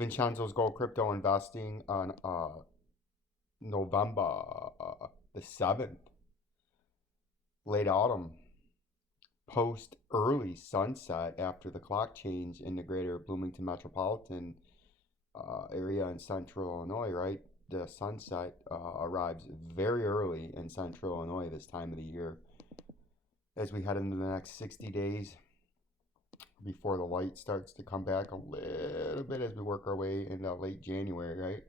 Vincenzo's Gold Crypto Investing on November the 7th, late autumn, post early sunset after the clock change in the greater Bloomington metropolitan area in central Illinois, right? The sunset arrives very early in central Illinois this time of the year as we head into the next 60 days before the light starts to come back a little bit as we work our way into late January, right?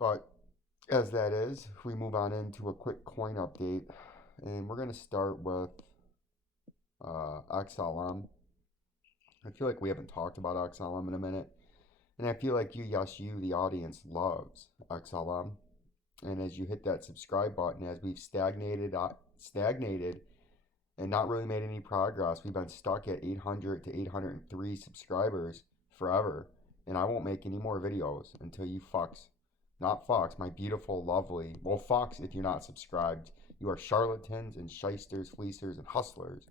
But as that is, we move on into a quick coin update, and we're going to start with XLM. I feel like we haven't talked about XLM in a minute, and I feel like you, the audience, loves XLM. And as you hit that subscribe button, as we've stagnated and not really made any progress, we've been stuck at 800 to 803 subscribers forever, and I won't make any more videos until you fucks, not fucks, my beautiful, lovely, well, fucks if you're not subscribed. You are charlatans and shysters, fleecers, and hustlers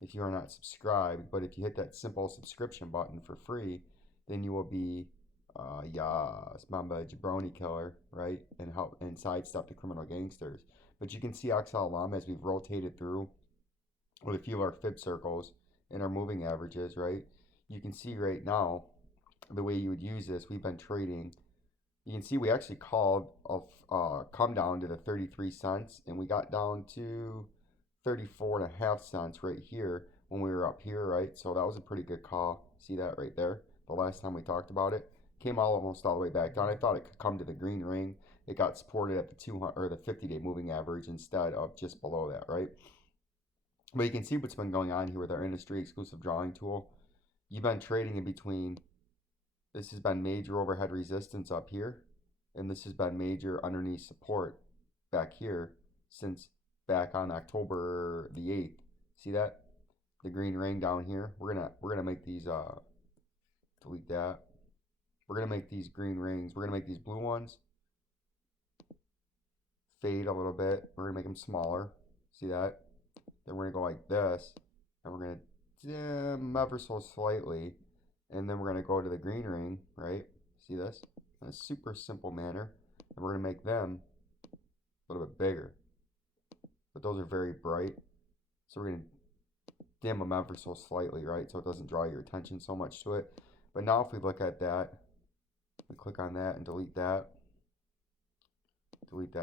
if you are not subscribed. But if you hit that simple subscription button for free, then you will be yes, Mamba Jabroni Killer, right? And help and sidestep the criminal gangsters. But you can see XLM as we've rotated through with a few of our fib circles and our moving averages, right? You can see right now the way you would use this. We've been trading. You can see we actually called come down to the 33 cents, and we got down to 34.5 cents right here when we were up here, right? So that was a pretty good call. See that right there? The last time we talked about it, came almost all the way back down. I thought it could come to the green ring. It got supported at the 200 or the 50-day moving average instead of just below that, right? But you can see what's been going on here with our industry exclusive drawing tool. You've been trading in between. This has been major overhead resistance up here, and this has been major underneath support back here since back on October the 8th. See that? The green ring down here. We're gonna make these delete that. We're gonna make these green rings. We're gonna make these blue ones fade a little bit. We're gonna make them smaller. See that? Then we're gonna go like this, and we're gonna dim ever so slightly, and then we're gonna go to the green ring, right? See this? In a super simple manner, and we're gonna make them a little bit bigger. But those are very bright, so we're gonna dim them ever so slightly, right? So it doesn't draw your attention so much to it. But now if we look at that, we click on that and delete that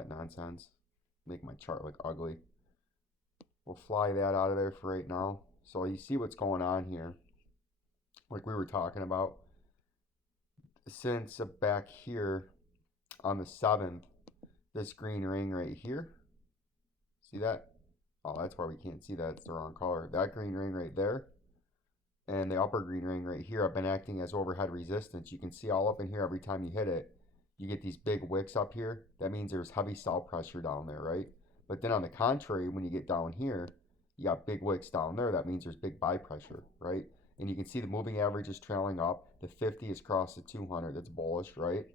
nonsense, make my chart look ugly. We'll fly that out of there for right now. So you see what's going on here, like we were talking about. Since back here on the 7th, this green ring right here, see that? Oh, that's why we can't see that, it's the wrong color. That green ring right there and the upper green ring right here have been acting as overhead resistance. You can see all up in here every time you hit it, you get these big wicks up here. That means there's heavy sell pressure down there, right? But then on the contrary, when you get down here, you got big wicks down there. That means there's big buy pressure, right? And you can see the moving average is trailing up. The 50 is crossed the 200. That's bullish, right?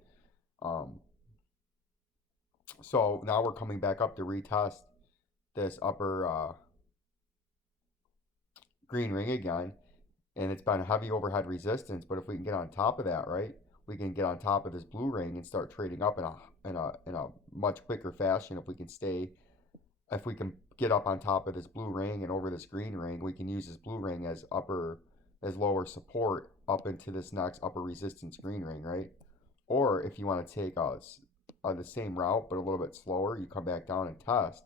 So now we're coming back up to retest this upper green ring again. And it's been a heavy overhead resistance. But if we can get on top of that, right? We can get on top of this blue ring and start trading up in a much quicker fashion. If we can get up on top of this blue ring and over this green ring, we can use this blue ring as lower support up into this next upper resistance green ring, right? Or if you want to take the same route but a little bit slower, you come back down and test,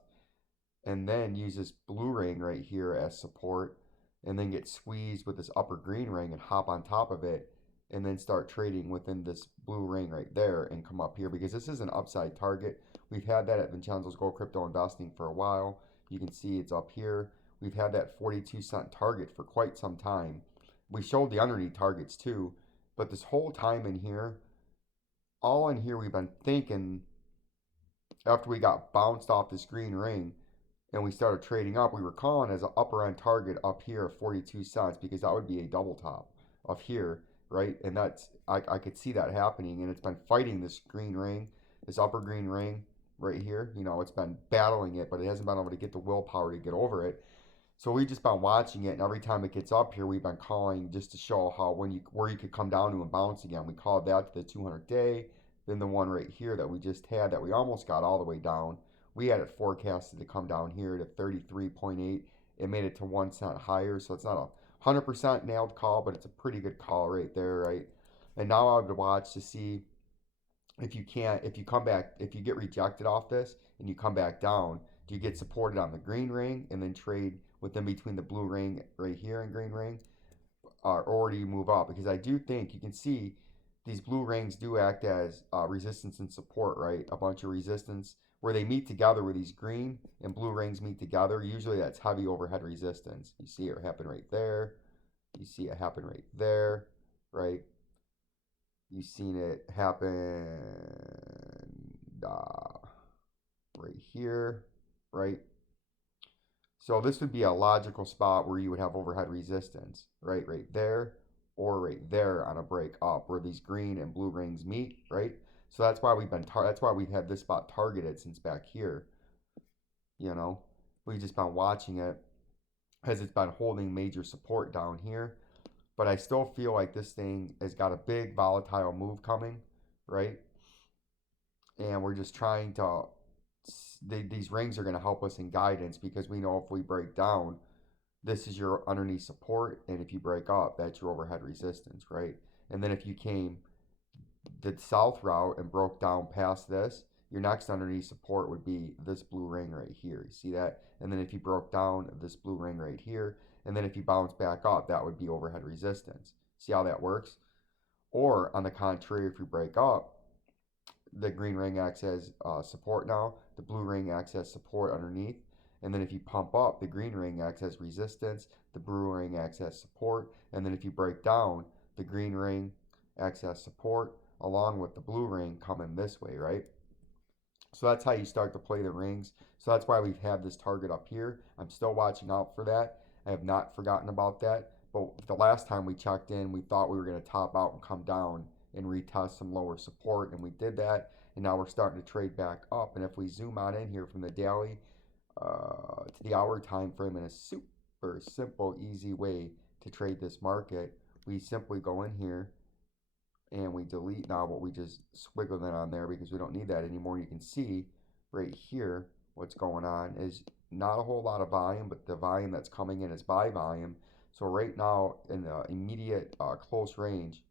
and then use this blue ring right here as support, and then get squeezed with this upper green ring and hop on top of it, and then start trading within this blue ring right there and come up here, because this is an upside target. We've had that at Vincenzo's Gold Crypto Investing for a while. You can see it's up here. We've had that 42-cent target for quite some time. We showed the underneath targets too, but this whole time in here, all in here, we've been thinking after we got bounced off this green ring and we started trading up, we were calling as an upper end target up here of 42 cents, because that would be a double top of here, right? And that's, I could see that happening, and it's been fighting this green ring, this upper green ring right here. You know, it's been battling it, but it hasn't been able to get the willpower to get over it. So we've just been watching it, and every time it gets up here, we've been calling just to show how where you could come down to and bounce again. We called that to the 200-day. Then the one right here that we just had that we almost got all the way down. We had it forecasted to come down here to 33.8. It made it to 1 cent higher, so it's not a 100% nailed call, but it's a pretty good call right there, right? And now I would watch to see if you come back, if you get rejected off this and you come back down, do you get supported on the green ring and then trade within between the blue ring right here and green ring, or do you move up? Because I do think you can see these blue rings do act as resistance and support, right? A bunch of resistance where they meet together, where these green and blue rings meet together. Usually that's heavy overhead resistance. You see it happen right there. You see it happen right there, right? You've seen it happen right here, right? So this would be a logical spot where you would have overhead resistance, right there, or right there on a break up where these green and blue rings meet, right? So that's why we've had this spot targeted since back here. You know, we've just been watching it as it's been holding major support down here. But I still feel like this thing has got a big volatile move coming, right? And we're just trying to, these rings are going to help us in guidance, because we know if we break down, this is your underneath support, and if you break up, that's your overhead resistance, right? And then if you came the south route and broke down past this, your next underneath support would be this blue ring right here. You see that? And then if you broke down this blue ring right here, and then if you bounce back up, that would be overhead resistance. See how that works? Or on the contrary, if you break up, the green ring acts as support now, the blue ring acts as support underneath, and then if you pump up, the green ring acts as resistance, the blue ring acts as support, and then if you break down, the green ring acts as support, along with the blue ring coming this way, right? So that's how you start to play the rings. So that's why we've had this target up here. I'm still watching out for that. I have not forgotten about that. But the last time we checked in, we thought we were going to top out and come down and retest some lower support, and we did that. And now we're starting to trade back up. And if we zoom on in here from the daily to the hour time frame in a super simple, easy way to trade this market, we simply go in here and we delete now what we just squiggled in on there, because we don't need that anymore. You can see right here what's going on is not a whole lot of volume, but the volume that's coming in is buy volume. So right now in the immediate close range,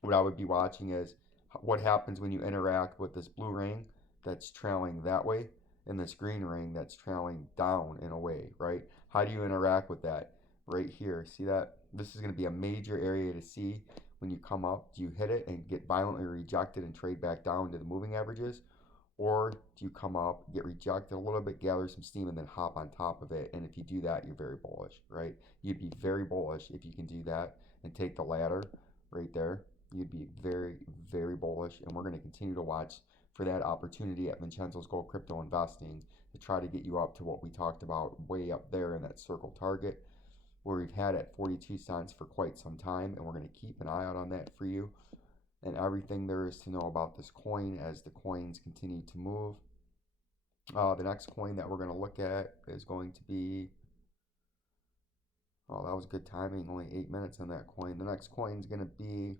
what I would be watching is what happens when you interact with this blue ring that's trailing that way and this green ring that's trailing down in a way, right? How do you interact with that? Right here, see that? This is going to be a major area to see when you come up. Do you hit it and get violently rejected and trade back down to the moving averages? Or do you come up, get rejected a little bit, gather some steam, and then hop on top of it? And if you do that, you're very bullish, right? You'd be very bullish if you can do that and take the ladder right there. You'd be very, very bullish. And we're going to continue to watch for that opportunity at Vincenzo's Gold Crypto Investing to try to get you up to what we talked about way up there in that circle target, where we've had at 42 cents for quite some time, and we're going to keep an eye out on that for you and everything there is to know about this coin as the coins continue to move. The next coin that we're going to look at is going to be, oh, that was good timing, only 8 minutes on that coin. The next coin is going to be,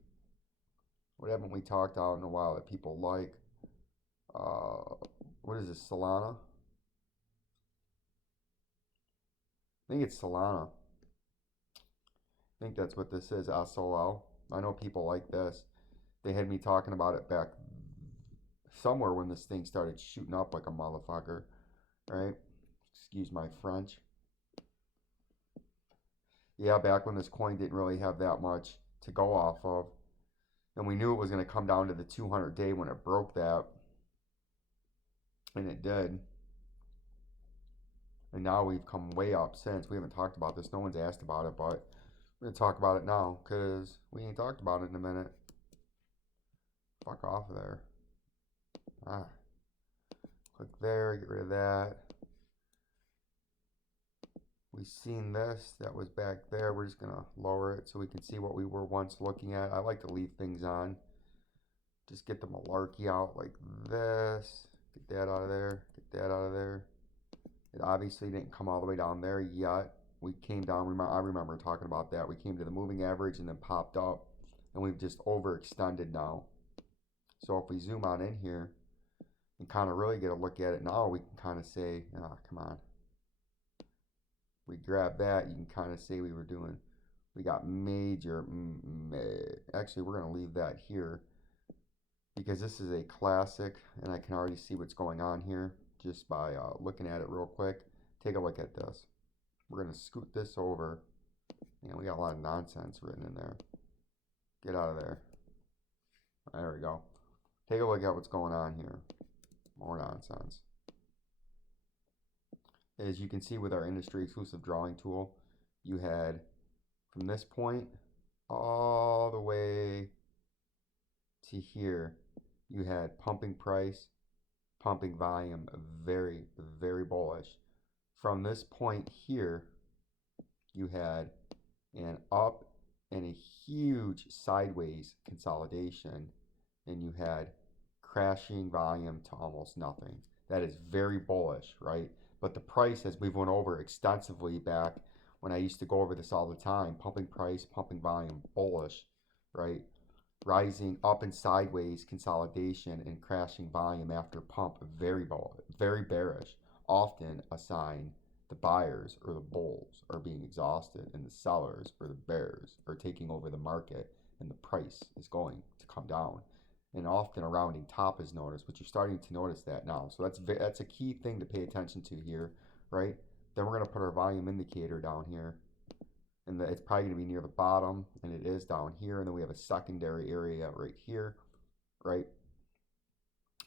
what haven't we talked about in a while that people like? What is this, Solana? I think it's Solana. I think that's what this is, SOL. I know people like this. They had me talking about it back somewhere when this thing started shooting up like a motherfucker, right? Excuse my French. Yeah, back when this coin didn't really have that much to go off of. And we knew it was going to come down to the 200-day when it broke that. And it did. And now we've come way up since. We haven't talked about this. No one's asked about it, but we're going to talk about it now because we ain't talked about it in a minute. Fuck off of there. Click there, get rid of that. We've seen this, that was back there. We're just gonna lower it so we can see what we were once looking at. I like to leave things on. Just get the malarkey out like this. Get that out of there, get that out of there. It obviously didn't come all the way down there yet. we came down. I remember talking about that. We came to the moving average and then popped up, and we've just overextended now. So if we zoom on in here and kind of really get a look at it now, we can kind of say, oh, come on. We grab that, you can kind of say we got major, actually we're going to leave that here because this is a classic and I can already see what's going on here just by looking at it real quick. Take a look at this. We're going to scoot this over, and we got a lot of nonsense written in there. Get out of there. There we go. Take a look at what's going on here. More nonsense. As you can see with our industry exclusive drawing tool, you had from this point all the way to here, you had pumping price, pumping volume, very, very bullish. From this point here, you had an up and a huge sideways consolidation, and you had crashing volume to almost nothing. That is very bullish, right? But the price, as we've went over extensively back when I used to go over this all the time, pumping price, pumping volume, bullish, right? Rising up and sideways consolidation and crashing volume after pump, very bullish, very bearish. Often a sign the buyers or the bulls are being exhausted and the sellers or the bears are taking over the market and the price is going to come down. And often a rounding top is noticed, but you're starting to notice that now. So that's a key thing to pay attention to here, right? Then we're going to put our volume indicator down here. And it's probably going to be near the bottom, and it is down here. And then we have a secondary area right here, right?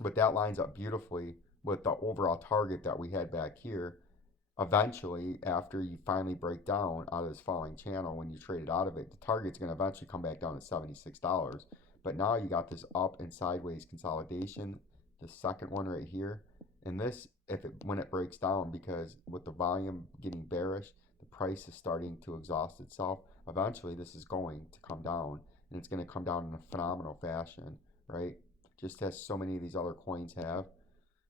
But that lines up beautifully with the overall target that we had back here. Eventually, after you finally break down out of this falling channel, when you trade it out of it, the target's going to eventually come back down to $76. But now you got this up and sideways consolidation, the second one right here. And this, when it breaks down, because with the volume getting bearish, the price is starting to exhaust itself. Eventually, this is going to come down, and it's going to come down in a phenomenal fashion, right? Just as so many of these other coins have.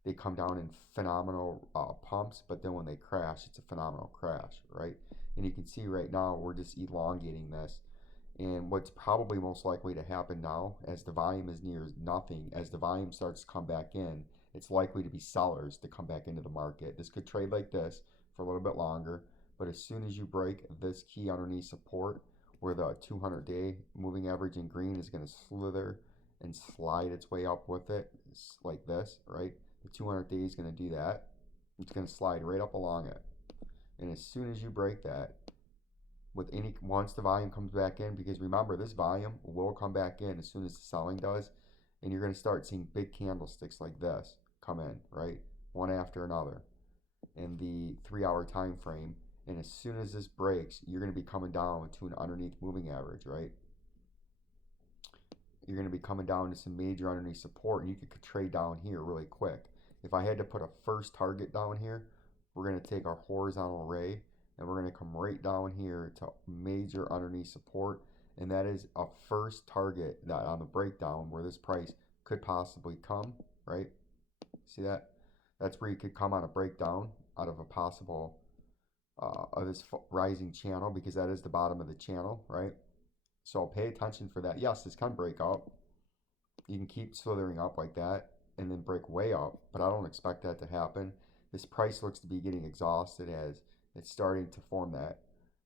They come down in phenomenal pumps, but then when they crash, it's a phenomenal crash, right? And you can see right now, we're just elongating this. And what's probably most likely to happen now, as the volume is near nothing, as the volume starts to come back in, it's likely to be sellers to come back into the market. This could trade like this for a little bit longer, but as soon as you break this key underneath support, where the 200-day moving average in green is going to slither and slide its way up with it, like this, right? The 200-day is going to do that. It's going to slide right up along it. And as soon as you break that, once the volume comes back in, because remember, this volume will come back in as soon as the selling does, and you're going to start seeing big candlesticks like this come in, right? One after another in the 3-hour time frame. And as soon as this breaks, you're going to be coming down to an underneath moving average, right? You're going to be coming down to some major underneath support, and you could trade down here really quick. If I had to put a first target down here, we're going to take our horizontal ray, and we're going to come right down here to major underneath support, and that is a first target that on the breakdown where this price could possibly come, right? See that? That's where you could come on a breakdown out of a possible of this rising channel, because that is the bottom of the channel, right? So pay attention for that. Yes, this can break up. You can keep slithering up like that and then break way up, but I don't expect that to happen. This price looks to be getting exhausted as it's starting to form that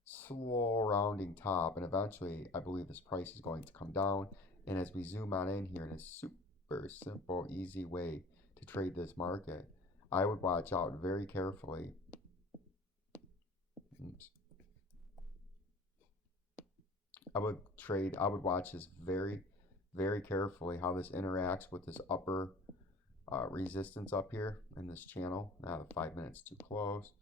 slow rounding top, and eventually I believe this price is going to come down. And as we zoom on in here in a super simple, easy way to trade this market, I would watch out very carefully. Oops. I would watch this very, very carefully, how this interacts with this upper resistance up here in this channel. Now the 5 minutes too close.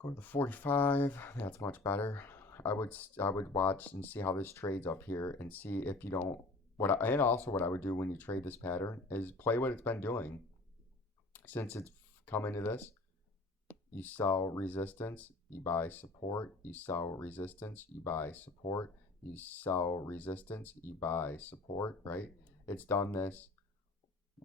Go to the 45. That's much better. I would watch and see how this trades up here, and see if you don't. And also what I would do when you trade this pattern is play what it's been doing since it's come into this. You sell resistance, you buy support, you sell resistance, you buy support, you sell resistance, you buy support, right? It's done this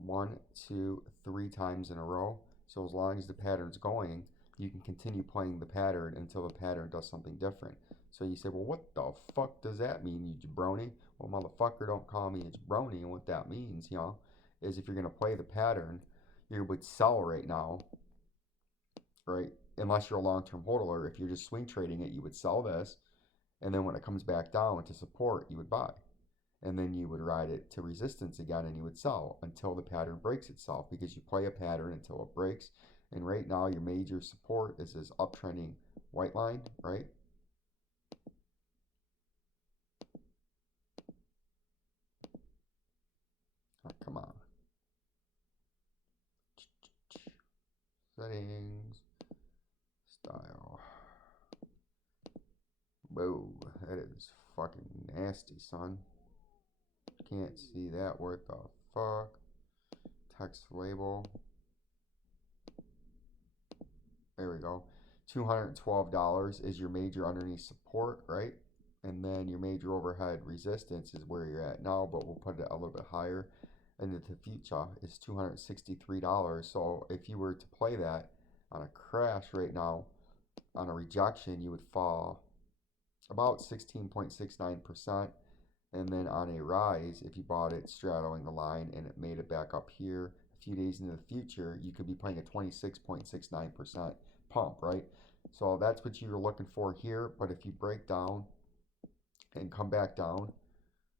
1, 2, 3 times in a row. So as long as the pattern's going, you can continue playing the pattern until the pattern does something different. So you say, well, what the fuck does that mean, you jabroni? Well, motherfucker, don't call me a jabroni. And what that means, is if you're going to play the pattern, you would sell right now, right? Unless you're a long-term holder. If you're just swing trading it, you would sell this. And then when it comes back down to support, you would buy. And then you would ride it to resistance again and you would sell until the pattern breaks itself, because you play a pattern until it breaks. And right now your major support is this uptrending white line, right? Oh, come on. Settings. Style. Whoa, that is fucking nasty, son. Can't see that. What the fuck? Text label. There we go. $212 is your major underneath support, right? And then your major overhead resistance is where you're at now, but we'll put it a little bit higher. And the future is $263. So if you were to play that on a crash right now, on a rejection, you would fall about 16.69%. And then on a rise, if you bought it straddling the line and it made it back up here a few days into the future, you could be playing a 26.69% pump, right? So that's what you're looking for here. But if you break down and come back down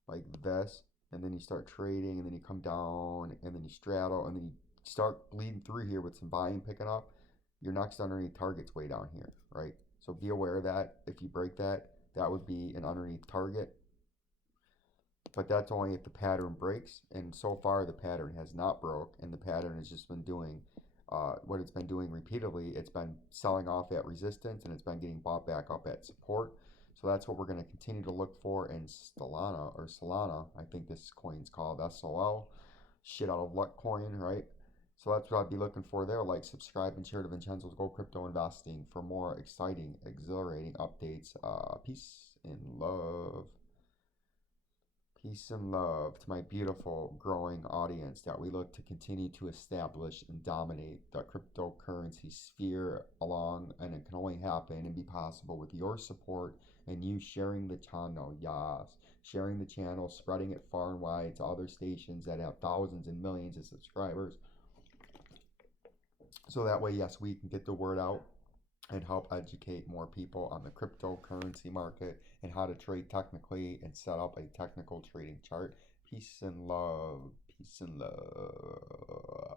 like this, and then you start trading, and then you come down, and then you straddle, and then you start bleeding through here with some volume picking up, your next underneath target's way down here, right? So be aware of that. If you break that, that would be an underneath target. But that's only if the pattern breaks, and so far the pattern has not broke, and the pattern has just been doing what it's been doing repeatedly. It's been selling off at resistance, and it's been getting bought back up at support. So that's what we're going to continue to look for in Solana. I think this coin's called SOL. Shit out of luck coin, right? So that's what I'd be looking for there. Like, subscribe, and share to Vincenzo's Go Crypto Investing for more exciting, exhilarating updates. Peace and love. Peace and love to my beautiful growing audience that we look to continue to establish and dominate the cryptocurrency sphere along, and it can only happen and be possible with your support and you sharing the channel, yes. Sharing the channel, spreading it far and wide to other stations that have thousands and millions of subscribers. So that way, yes, we can get the word out and help educate more people on the cryptocurrency market and how to trade technically and set up a technical trading chart. Peace and love. Peace and love.